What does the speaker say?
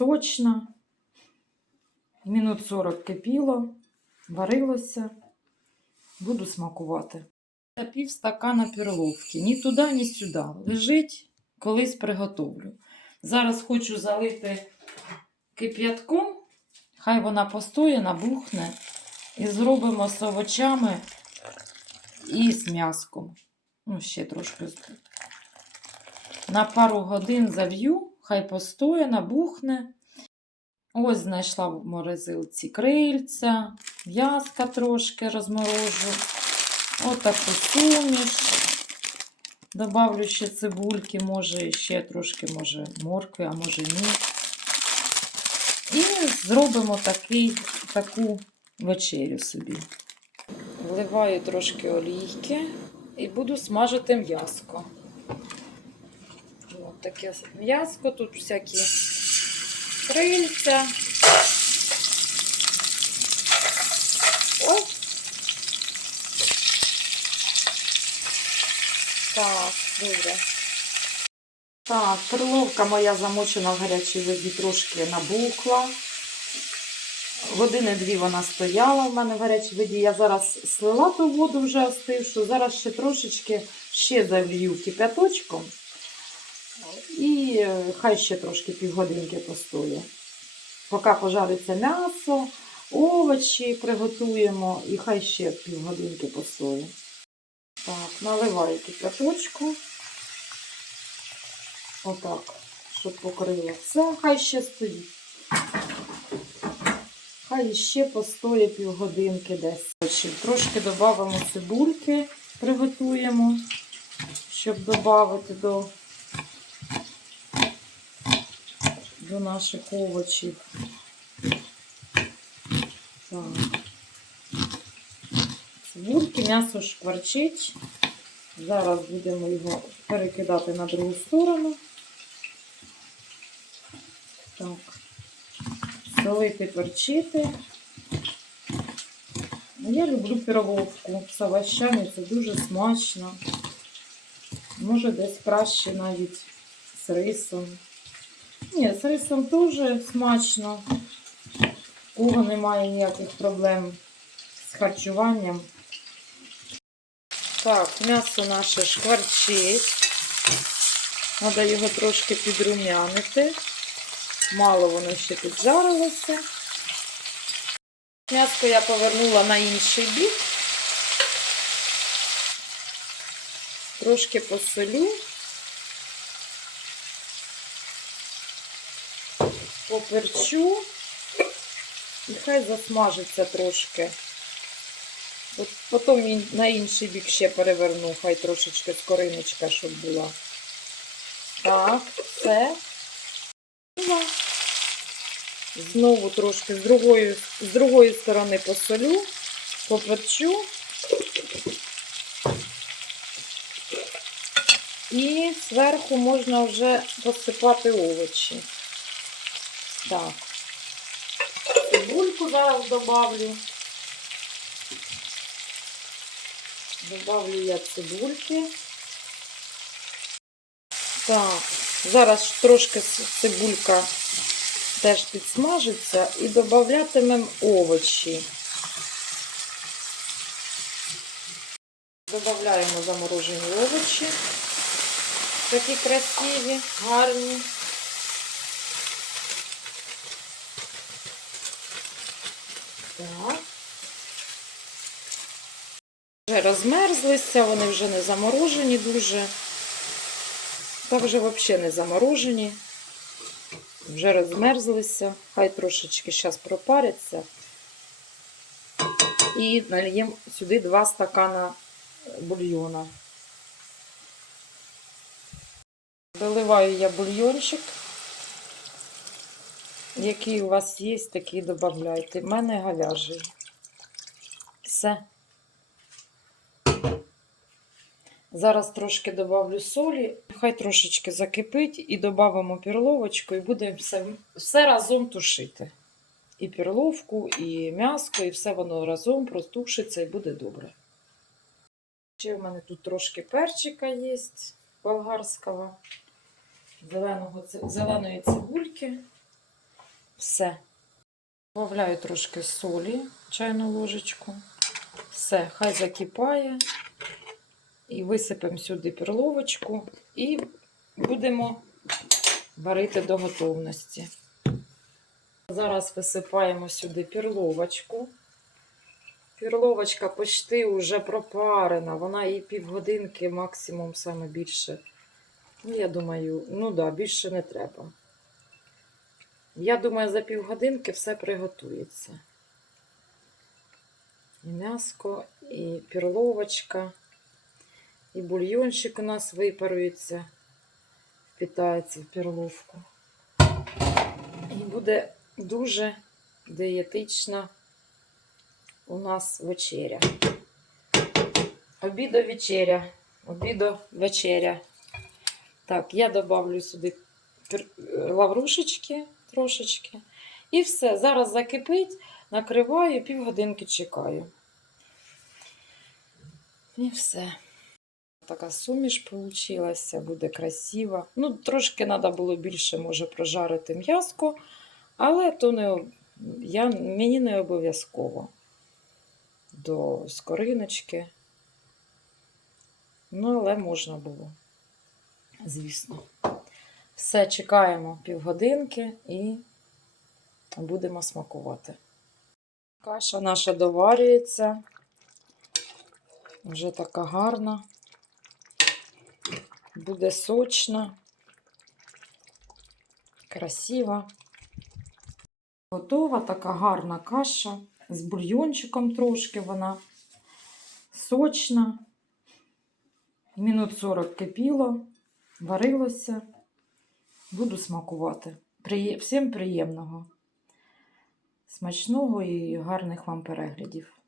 сочна. Мінут 40 кипіло, варилося. Буду смакувати. Та пів стакана перловки. Ні туди, ні сюди. Лежить, колись приготовлю. Зараз хочу залити кип'ятком. Хай вона постоє, набухне. І зробимо з овочами і з м'яском. Ну, ще трошки. На пару годин зав'ю, хай постоє, набухне. Ось знайшла в морозилці крильця, м'яска трошки розморожу. Отаку суміш. Добавлю ще цибульки, може ще трошки, може, моркви, а може ні. І зробимо такий, таку вечерю собі. Вливаю трошки олійки і буду смажити м'яско. Таке м'яско, тут всякі крильця. Ой. Так, добре. Так, перловка моя замочена в гарячій воді трошки набухла. Години дві вона стояла в мене в гарячій воді. Я зараз слила ту воду вже остившу. Зараз ще трошечки ще завлію кипяточком. І е, хай ще трошки півгодинки постоє. Поки пожариться м'ясо, овочі приготуємо і хай ще півгодинки постоє. Так, наливаю кипяточку. Отак, щоб покрило все, хай ще стоїть. Хай ще постоє півгодинки десь. Трошки додамо цибульки, приготуємо, щоб додати до, до наших овочів. Так. Цибульки, м'ясо шкварчить. Зараз будемо його перекидати на другу сторону. Так. Солити, перчити. Я люблю перловку з овощами, це дуже смачно. Може десь краще навіть з рисом. Ні, з рисом теж смачно. Кого немає ніяких проблем з харчуванням. Так, м'ясо наше шкварчить. Треба його трошки підрумянити. Мало воно ще піджарилося. М'яско я повернула на інший бік. Трошки посолю. Поперчу. І хай засмажиться трошки. От Потім на інший бік ще переверну, хай трошечки скориночка, щоб була. Так, все. Знову трошки з другої, з другої сторони посолю, поперчу. І зверху можна вже посипати овочі. Так. Цибульку зараз добавлю. Добавлю я цибульки. Так, зараз трошки цибулька теж підсмажиться і додатимемо овочі. Додаємо заморожені овочі. Такі красиві, гарні. Так. Вже розмерзлися, вони вже не заморожені дуже. Та вже взагалі не заморожені. Вже розмерзлися. Хай трошечки зараз пропаряться. І нальємо сюди 2 стакана бульйона. Доливаю я бульйончик. Який у вас є, такий додавайте. У мене галяжий. Все. Зараз трошки добавлю солі, хай трошечки закипить і додамо перловочку, і будемо все, все разом тушити. І перловку, і м'яско, і все воно разом простушиться і буде добре. Ще в мене тут трошки перчика є болгарського, зеленої цибульки. Все. Добавляю трошки солі, чайну ложечку. Все, хай закипає. І висипемо сюди перловочку і будемо варити до готовності. Зараз висипаємо сюди перловочку. Перловочка почти вже пропарена, вона і півгодинки максимум саме більше. Ну, я думаю, ну да, більше не треба. Я думаю, за півгодинки все приготується. І м'яско, і перловочка, і бульйончик у нас випарується, впітається в перловку. І буде дуже дієтична у нас вечеря. Обідо вечеря. Обідо вечеря. Так, я добавлю сюди лаврушечки трошечки. І все. Зараз закипить, накриваю, півгодинки чекаю. І все. Така суміш получилася, буде красива. Ну, трошки треба було більше, може, прожарити м'яско, але то не, я, мені не обов'язково до скориночки. Ну, але можна було, звісно. Все, чекаємо півгодинки і будемо смакувати. Каша наша доварюється. Вже така гарна. Буде сочна, красива. Готова така гарна каша з бульйончиком трошки вона сочна. Минут 40 кипіло, варилося. Буду смакувати. Всім приємного, смачного і гарних вам переглядів.